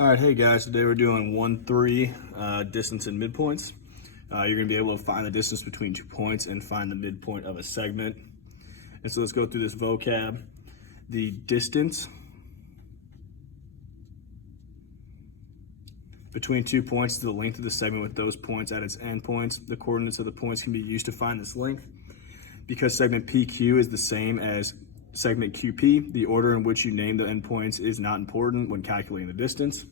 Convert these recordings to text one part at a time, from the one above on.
All right, hey guys, today we're doing 1-3 distance and midpoints. You're gonna be able to find the distance between 2 points and find the midpoint of a segment. And so let's go through this vocab. The distance between 2 points is the length of the segment with those points at its endpoints. The coordinates of the points can be used to find this length. Because segment PQ is the same as segment QP, the order in which you name the endpoints is not important when calculating the distance.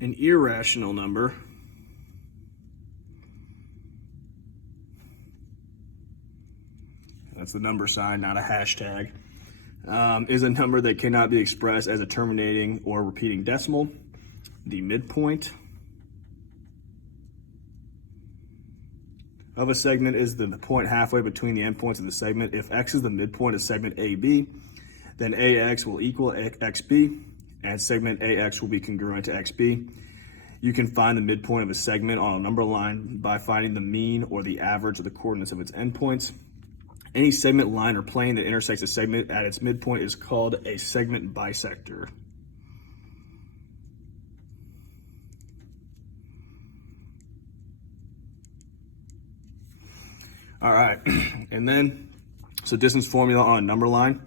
An irrational number that's the number sign, not a hashtag, is a number that cannot be expressed as a terminating or repeating decimal. The midpoint of a segment is the point halfway between the endpoints of the segment. If x is the midpoint of segment AB, then AX will equal XB, and segment AX will be congruent to XB. You can find the midpoint of a segment on a number line by finding the mean or the average of the coordinates of its endpoints. Any segment line or plane that intersects a segment at its midpoint is called a segment bisector. All right, and then, so distance formula on a number line.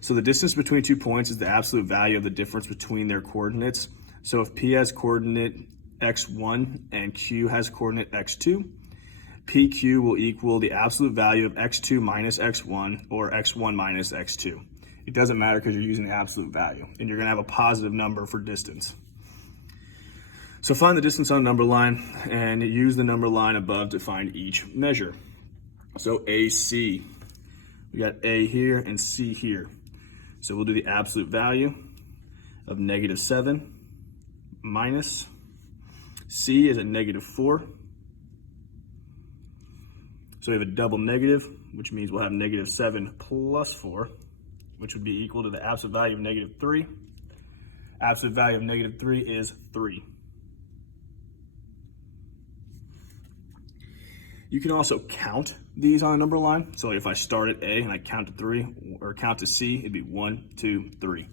So the distance between 2 points is the absolute value of the difference between their coordinates. So if P has coordinate x1 and Q has coordinate x2, PQ will equal the absolute value of x2 minus x1 or x1 minus x2. It doesn't matter because you're using the absolute value, and you're gonna have a positive number for distance. So find the distance on a number line and use the number line above to find each measure. So AC, we got A here and C here. So we'll do the absolute value of -7 minus C is at -4. So we have a double negative, which means we'll have -7 plus 4, which would be equal to the absolute value of -3. Absolute value of -3 is 3. You can also count these on a number line. So if I start at A and I count to 3 or count to C, it'd be 1, 2, 3.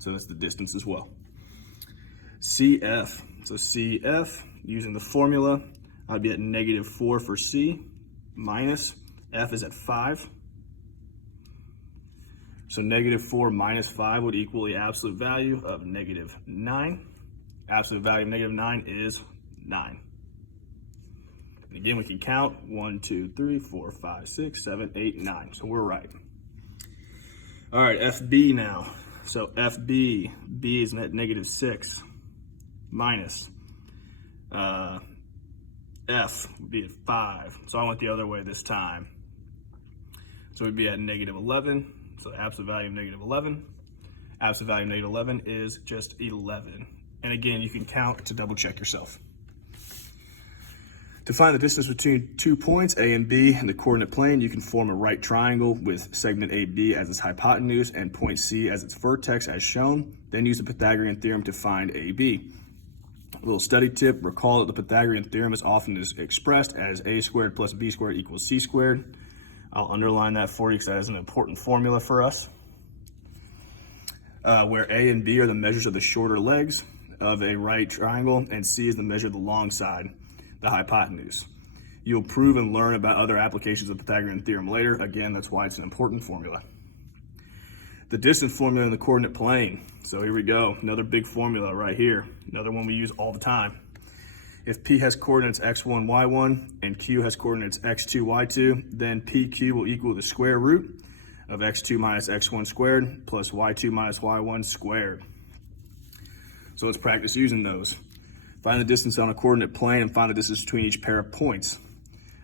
So that's the distance as well. CF, so CF, using the formula, I'd be at -4 for C, minus F is at 5. So -4 minus 5 would equal the absolute value of -9. Absolute value of -9 is 9. And again, we can count 1, 2, 3, 4, 5, 6, 7, 8, 9. So we're right. All right, FB now. So FB, B is at -6 minus F would be at 5. So I went the other way this time. So we'd be at -11. So the absolute value of -11. Absolute value of -11 is just 11. And again, you can count to double check yourself. To find the distance between 2 points, A and B, in the coordinate plane, you can form a right triangle with segment AB as its hypotenuse and point C as its vertex as shown. Then use the Pythagorean Theorem to find AB. A little study tip, recall that the Pythagorean Theorem is often expressed as A squared plus B squared equals C squared. I'll underline that for you because that is an important formula for us. Where A and B are the measures of the shorter legs of a right triangle, and C is the measure of the long side, the hypotenuse. You'll prove and learn about other applications of the Pythagorean Theorem later. Again, that's why it's an important formula. The distance formula in the coordinate plane. So here we go, another big formula right here. Another one we use all the time. If P has coordinates x1, y1, and Q has coordinates x2, y2, then PQ will equal the square root of x2 minus x1 squared plus y2 minus y1 squared. So let's practice using those. Find the distance on a coordinate plane and find the distance between each pair of points.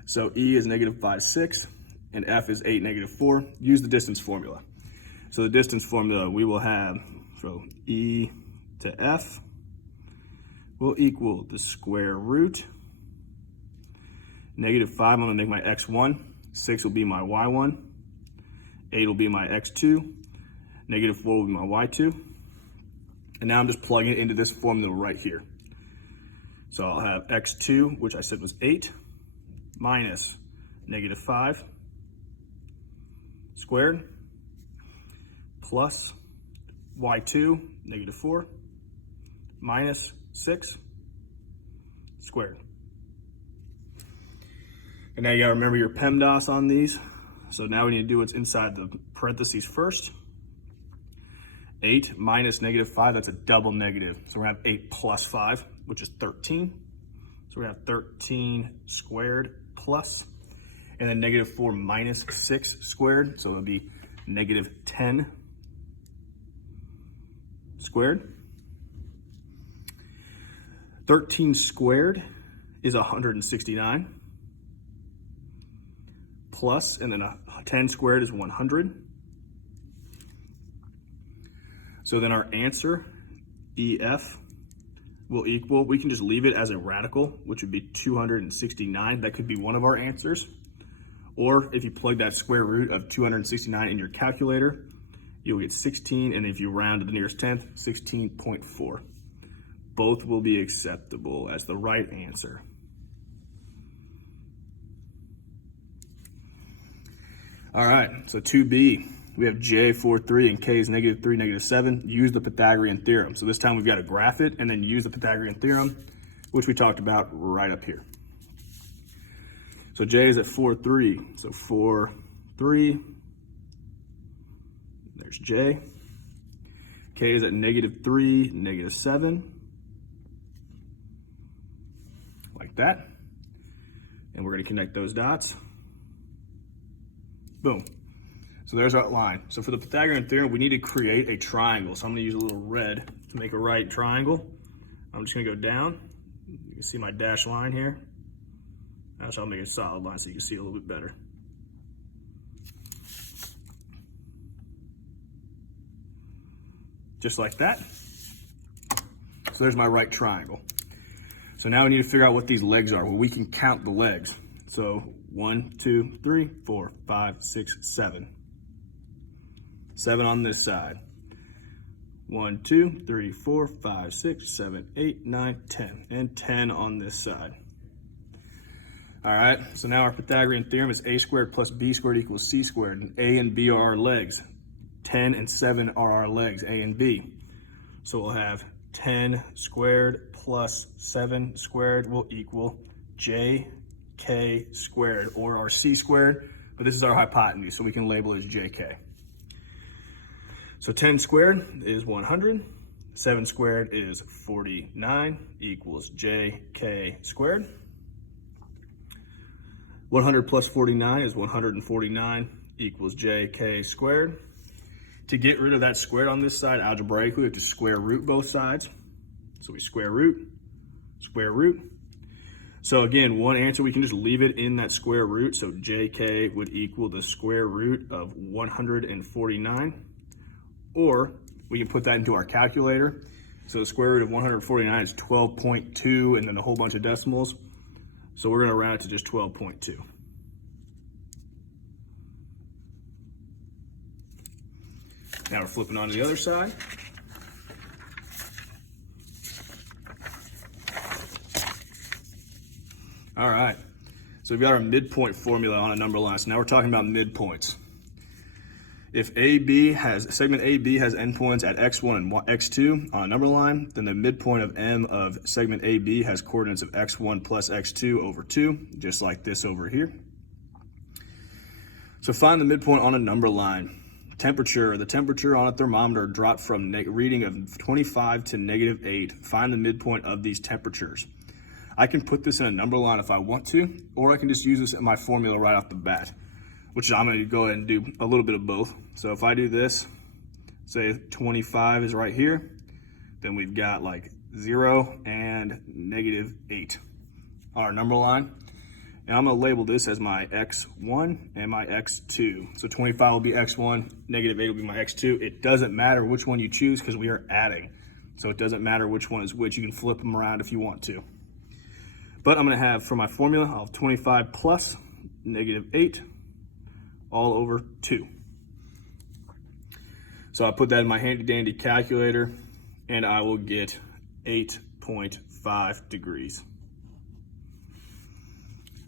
So E is -5, 6, and F is 8, -4. Use the distance formula. So the distance formula we will have, so E to F will equal the square root. -5, I'm gonna make my x1, 6 will be my y1, 8 will be my x2, -4 will be my y2. And now I'm just plugging it into this formula right here. So I'll have x2, which I said was 8, minus -5 squared plus y2, -4, minus 6 squared. And now you gotta remember your PEMDAS on these. So now we need to do what's inside the parentheses first. 8 minus negative 5, that's a double negative. So we're gonna have 8 plus 5, which is 13. So we're gonna have 13 squared plus, and then negative 4 minus 6 squared. So it'll be negative 10 squared. 13 squared is 169. Plus, and then 10 squared is 100. So then our answer, EF, will equal, we can just leave it as a radical, which would be 269. That could be one of our answers. Or if you plug that square root of 269 in your calculator, you'll get 16, and if you round to the nearest tenth, 16.4. Both will be acceptable as the right answer. All right, so 2B, we have J 4, 3, and K is negative 3, negative 7. Use the Pythagorean theorem. So this time we've got to graph it and then use the Pythagorean theorem, which we talked about right up here. So J is at 4, 3. So 4, 3. There's J. K is at negative 3, negative 7. Like that. And we're going to connect those dots. Boom. So there's our line. So for the Pythagorean theorem, we need to create a triangle. So I'm going to use a little red to make a right triangle. I'm just going to go down. You can see my dashed line here. Actually, I'll make a solid line so you can see a little bit better. Just like that. So there's my right triangle. So now we need to figure out what these legs are. Well, we can count the legs. So 1, 2, 3, 4, 5, 6, 7. 7 on this side. 1, 2, 3, 4, 5, 6, 7, 8, 9, 10. And 10 on this side. All right, so now our Pythagorean theorem is a squared plus b squared equals c squared. And a and b are our legs. 10 and 7 are our legs, a and b. So we'll have 10 squared plus 7 squared will equal jk squared, or our c squared, but this is our hypotenuse, so we can label it as jk. So 10 squared is 100, 7 squared is 49, equals jk squared. 100 plus 49 is 149, equals jk squared. To get rid of that squared on this side, algebraically, we have to square root both sides. So we square root, square root. So again, one answer, we can just leave it in that square root. So jk would equal the square root of 149. Or we can put that into our calculator. So the square root of 149 is 12.2 and then a whole bunch of decimals. So we're gonna round it to just 12.2. Now we're flipping on to the other side. All right, so we've got our midpoint formula on a number line. So now we're talking about midpoints. If segment AB has endpoints at x1 and x2 on a number line, then the midpoint of M of segment AB has coordinates of x1 plus x2 over 2, just like this over here. So find the midpoint on a number line. Temperature, the temperature on a thermometer dropped from reading of 25 to negative 8. Find the midpoint of these temperatures. I can put this in a number line if I want to, or I can just use this in my formula right off the bat, which I'm going to go ahead and do a little bit of both. So if I do this, say 25 is right here, then we've got like 0 and negative 8 on our number line. And I'm going to label this as my x1 and my x2. So 25 will be x1, negative 8 will be my x2. It doesn't matter which one you choose because we are adding. So it doesn't matter which one is which. You can flip them around if you want to. But I'm going to have, for my formula, I'll have 25 plus negative 8 all over 2. So I put that in my handy dandy calculator and I will get 8.5 degrees.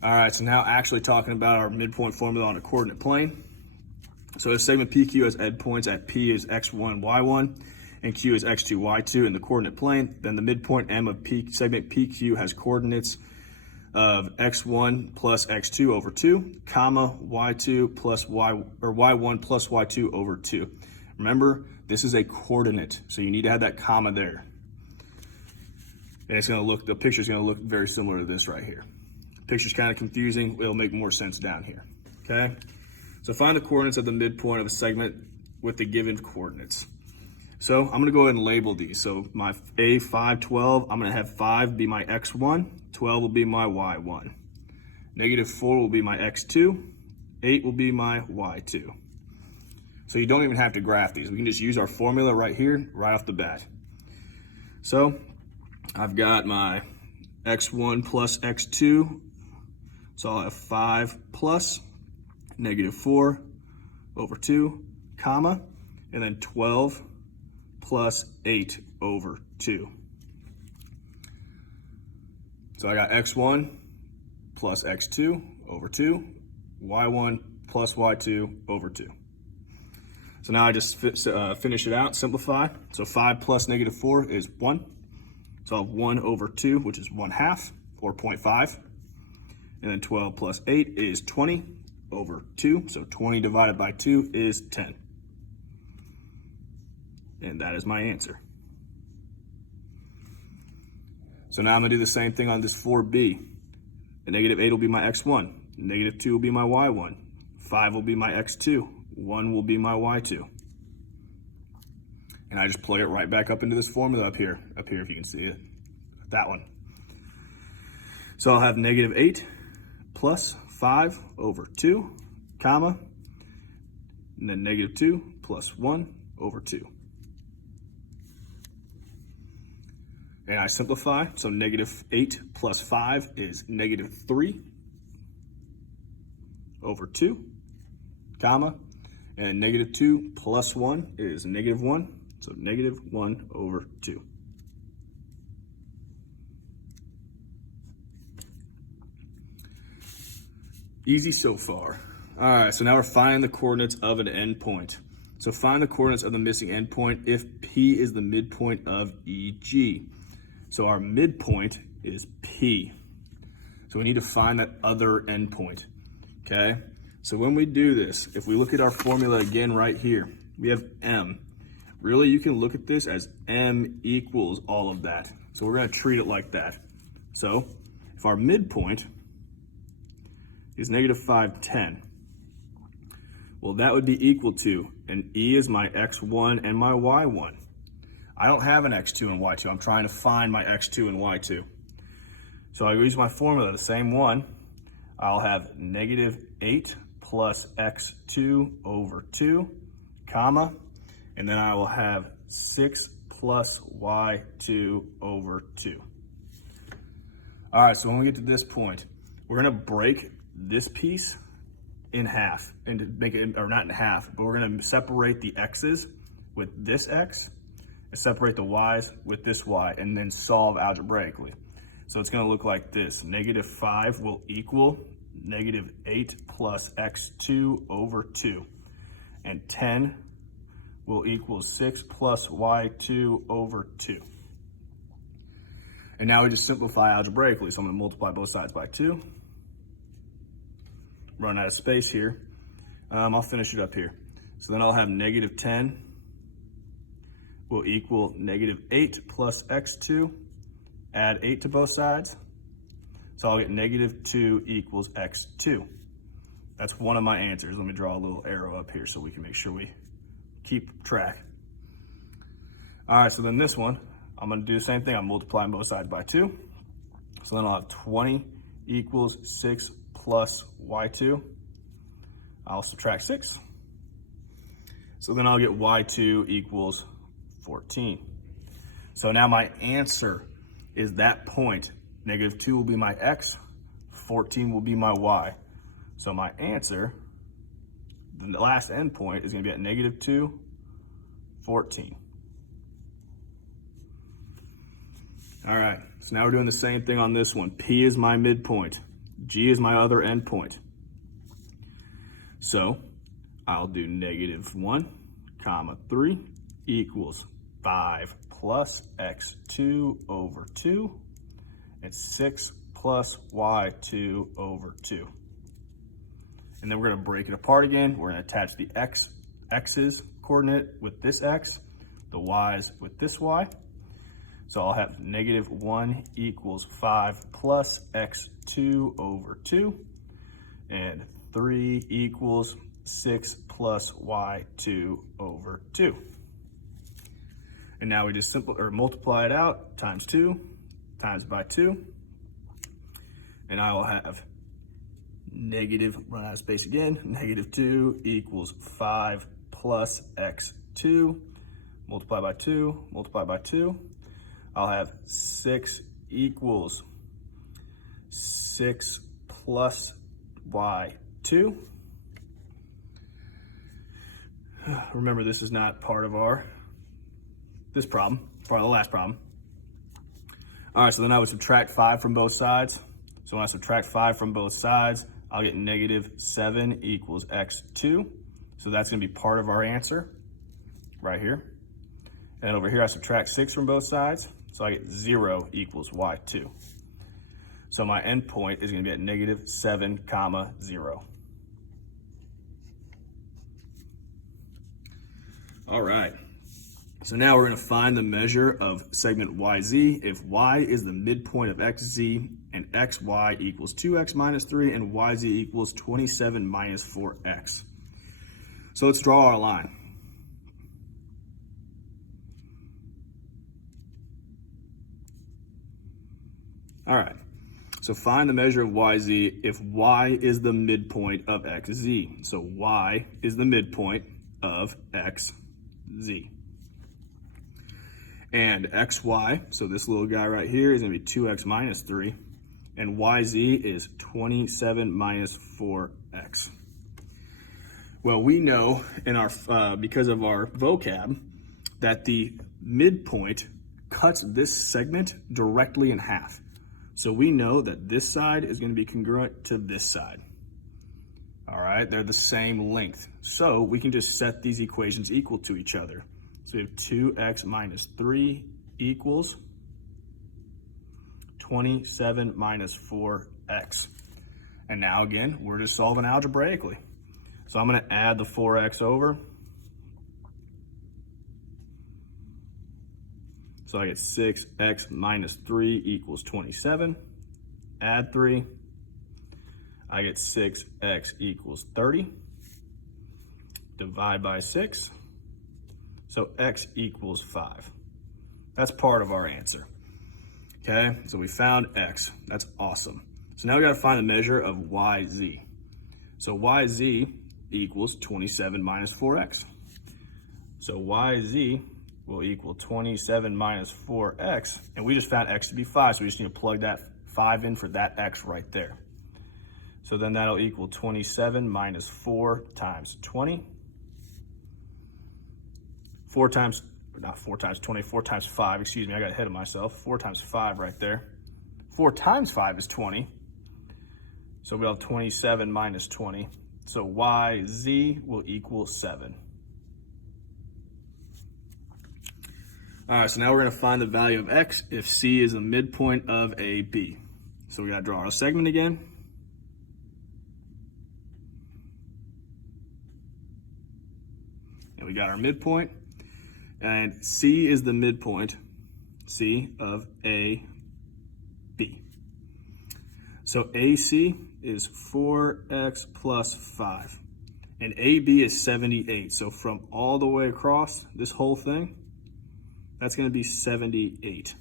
All right, so now actually talking about our midpoint formula on a coordinate plane. So if segment PQ has endpoints at P is x1, y1, and Q is x2, y2 in the coordinate plane, then the midpoint M of segment PQ has coordinates of x1 plus x2 over 2, comma, y2 plus y1 plus y2 over 2. Remember, this is a coordinate, so you need to have that comma there. And it's going to look, the picture's going to look very similar to this right here. Picture's kind of confusing. It'll make more sense down here, okay? So find the coordinates of the midpoint of a segment with the given coordinates. So I'm going to go ahead and label these. So my A, 5, 12, I'm going to have 5 be my x1, 12 will be my y1. Negative 4 will be my x2, 8 will be my y2. So you don't even have to graph these. We can just use our formula right here, right off the bat. So I've got my x1 plus x2, so I'll have 5 plus negative 4 over 2, comma, and then 12 plus 8 over 2. So I got x1 plus x2 over 2, y1 plus y2 over 2. So now I just finish it out, simplify. So 5 plus negative 4 is 1. So I'll have 1 over 2, which is 1/2, or 0.5. And then 12 plus 8 is 20 over 2. So 20 divided by 2 is 10. And that is my answer. So now I'm going to do the same thing on this 4b. The negative 8 will be my x1. Negative 2 will be my y1. 5 will be my x2. 1 will be my y2. And I just plug it right back up into this formula up here if you can see it, that one. So I'll have negative 8 plus 5 over 2, comma, and then negative 2 plus 1 over 2. And I simplify, so negative 8 plus 5 is negative 3 over 2, comma, and negative 2 plus 1 is negative 1, so negative 1 over 2. Easy so far. All right, so now we're finding the coordinates of an endpoint. So find the coordinates of the missing endpoint if P is the midpoint of EG. So our midpoint is P. So we need to find that other endpoint, okay? So when we do this, if we look at our formula again right here, we have M. Really, you can look at this as M equals all of that. So we're gonna treat it like that. So if our midpoint is negative 5, 10, well, that would be equal to, and E is my x1 and my y1. I don't have an x2 and y2. I'm trying to find my x2 and y2. So I use my formula, the same one. I'll have negative 8 plus x2 over 2, comma, and then I will have 6 plus y2 over 2. All right, so when we get to this point, we're gonna break this piece in half, and to make it, or not in half, but we're gonna separate the x's with this x, and separate the y's with this y, and then solve algebraically. So it's gonna look like this. Negative 5 will equal negative 8 plus x2 over 2. And 10 will equal 6 plus y2 over 2. And now we just simplify algebraically. So I'm gonna multiply both sides by 2. Run out of space here. I'll finish it up here. So then I'll have negative 10 will equal negative 8 plus x2. Add 8 to both sides. So I'll get negative 2 equals x2. That's one of my answers. Let me draw a little arrow up here so we can make sure we keep track. All right, so then this one, I'm gonna do the same thing. I'm multiplying both sides by 2. So then I'll have 20 equals 6 plus y2. I'll subtract 6. So then I'll get y2 equals 14. So now my answer is that point. Negative 2 will be my x, 14 will be my y. So my answer, the last endpoint, is going to be at negative 2, 14. All right, so now we're doing the same thing on this one. P is my midpoint. G is my other endpoint. So I'll do negative 1, comma 3 equals 5 plus x2 over 2, and 6 plus y2 over 2. And then we're going to break it apart again. We're going to attach the x's coordinate with this x, the y's with this y. So I'll have -1 equals 5 plus x2 over 2, and 3 equals 6 plus y2 over 2. And now we just multiply it out, times 2, times by 2. And I will have run out of space again, -2 equals 5 plus x2, multiply by 2, multiply by 2. I'll have 6 equals 6 plus y2. Remember, this is not part of this problem, part of the last problem. All right, so then I would subtract 5 from both sides. So when I subtract 5 from both sides, I'll get -7 equals x2. So that's going to be part of our answer right here. And over here, I subtract 6 from both sides. So I get 0 equals y2. So my endpoint is going to be at -7, 0. All right. So now we're going to find the measure of segment YZ if Y is the midpoint of XZ and XY equals 2x minus 3 and YZ equals 27 minus 4x. So let's draw our line. All right. So find the measure of YZ if Y is the midpoint of XZ. So Y is the midpoint of XZ. And XY, so this little guy right here is going to be 2x minus 3. And YZ is 27 minus 4x. Well, we know in our because of our vocab that the midpoint cuts this segment directly in half. So we know that this side is going to be congruent to this side. All right, they're the same length. So we can just set these equations equal to each other. So we have 2x minus 3 equals 27 minus 4x. And now again, we're just solving algebraically. So I'm going to add the 4x over. So I get 6x minus 3 equals 27. Add 3. I get 6x equals 30. Divide by 6. So x equals 5. That's part of our answer. Okay, so we found x. That's awesome. So now we got to find the measure of yz. So yz equals 27 minus 4x. So yz will equal 27 minus 4x, and we just found x to be 5, so we just need to plug that 5 in for that x right there. So then that'll equal 27 minus 4 times 20. 4 times 20, 4 times 5, excuse me, I got ahead of myself. 4 times 5 right there. 4 times 5 is 20. So we'll have 27 minus 20. So yz will equal 7. All right, so now we're going to find the value of x if C is the midpoint of AB. So we got to draw our segment again. And we got our midpoint. And C is the midpoint, C of AB. So AC is 4x plus 5. And AB is 78. So from all the way across this whole thing, that's going to be 78.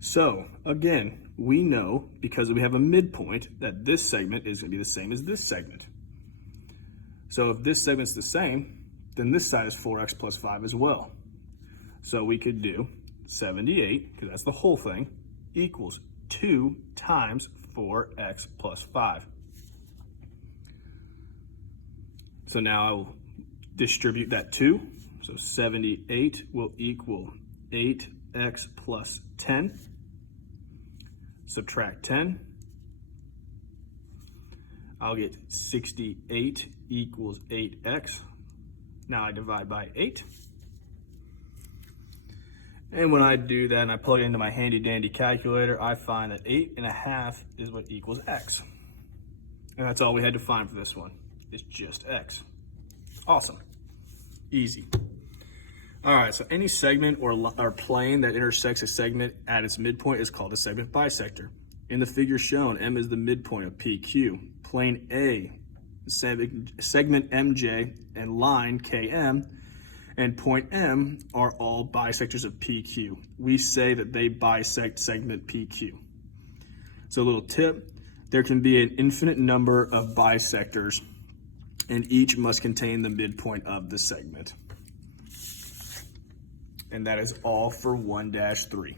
So again, we know because we have a midpoint that this segment is going to be the same as this segment. So if this segment's the same, then this side is 4x plus 5 as well. So we could do 78, because that's the whole thing, equals 2 times 4x plus 5. So now I will distribute that 2. So 78 will equal 8x plus 10. Subtract 10. I'll get 68 equals 8x. Now I divide by 8. And when I do that and I plug it into my handy dandy calculator, I find that 8.5 is what equals x. And that's all we had to find for this one. It's just x. Awesome. Easy. All right, so any segment or plane that intersects a segment at its midpoint is called a segment bisector. In the figure shown, M is the midpoint of PQ. Plane A, segment MJ, and line KM, and point M are all bisectors of PQ. We say that they bisect segment PQ. So a little tip, there can be an infinite number of bisectors, and each must contain the midpoint of the segment. And that is all for 1-3.